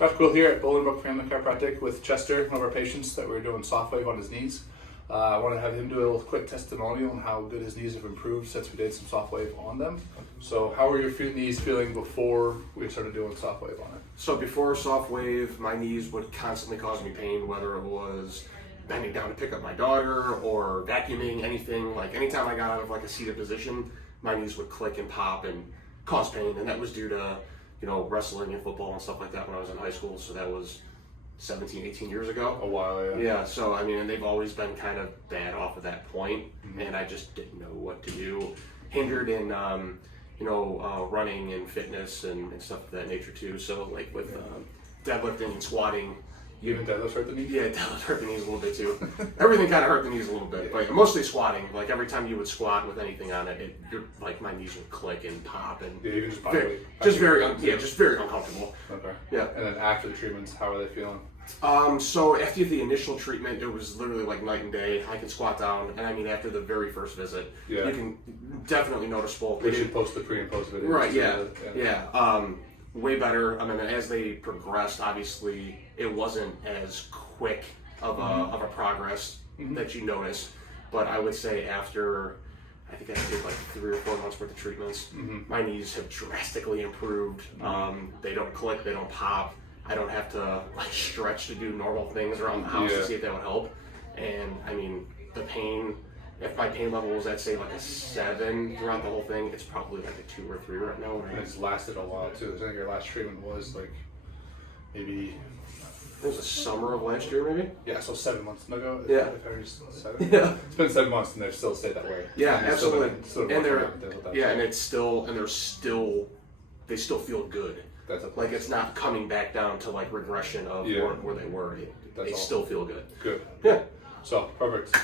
Dr. Cool here at Bolingbrook Family Chiropractic with Chester, one of our patients that we're doing SoftWave on his knees. I want to have him do a little quick testimonial on how good his knees have improved since we did some SoftWave on them. So how were your knees feeling before we started doing SoftWave on it? So before SoftWave, my knees would constantly cause me pain, whether it was bending down to pick up my daughter or vacuuming, anything. Like anytime I got out of like a seated position, my knees would click and pop and cause pain, and that was due to, you know, wrestling and football and stuff like that when I was in high school. So that was 17, 18 years ago. A while, yeah. Yeah, so I mean, and they've always been kind of bad off of that point, and I just didn't know what to do. Hindered in, running and fitness and stuff of that nature too. So like with deadlifting and squatting. Even deadlifts hurt the knees? Yeah, deadlift hurt the knees a little bit too. Everything kind of hurt the knees a little bit, but mostly squatting. Like every time you would squat with anything on it, like my knees would click and pop and yeah, even just very uncomfortable. Okay. Yeah. And then after the treatments, how are they feeling? So after the initial treatment, it was literally like night and day. I can squat down, and I mean after the very first visit, you can definitely noticeable. They should post the pre and post videos. Right. Yeah. Way better. I mean, as they progressed, obviously it wasn't as quick of a progress that you notice. But I would say after, I think I did like 3 or 4 months worth of treatments, my knees have drastically improved. They don't click, they don't pop. I don't have to like stretch to do normal things around the house to see if that would help. And I mean, the pain, if my pain level was at say like a 7 throughout the whole thing, it's probably like a 2 or 3 right now. And it's lasted a while too. I think your last treatment was like maybe... It was the summer of last year, maybe? Yeah, so 7 months ago. Yeah. If I was 7. Yeah. It's been 7 months and they've still stayed that way. Yeah, and absolutely. They still feel good. That's like it's not coming back down to like regression of where they were. They still feel good. Good. Yeah. So, perfect.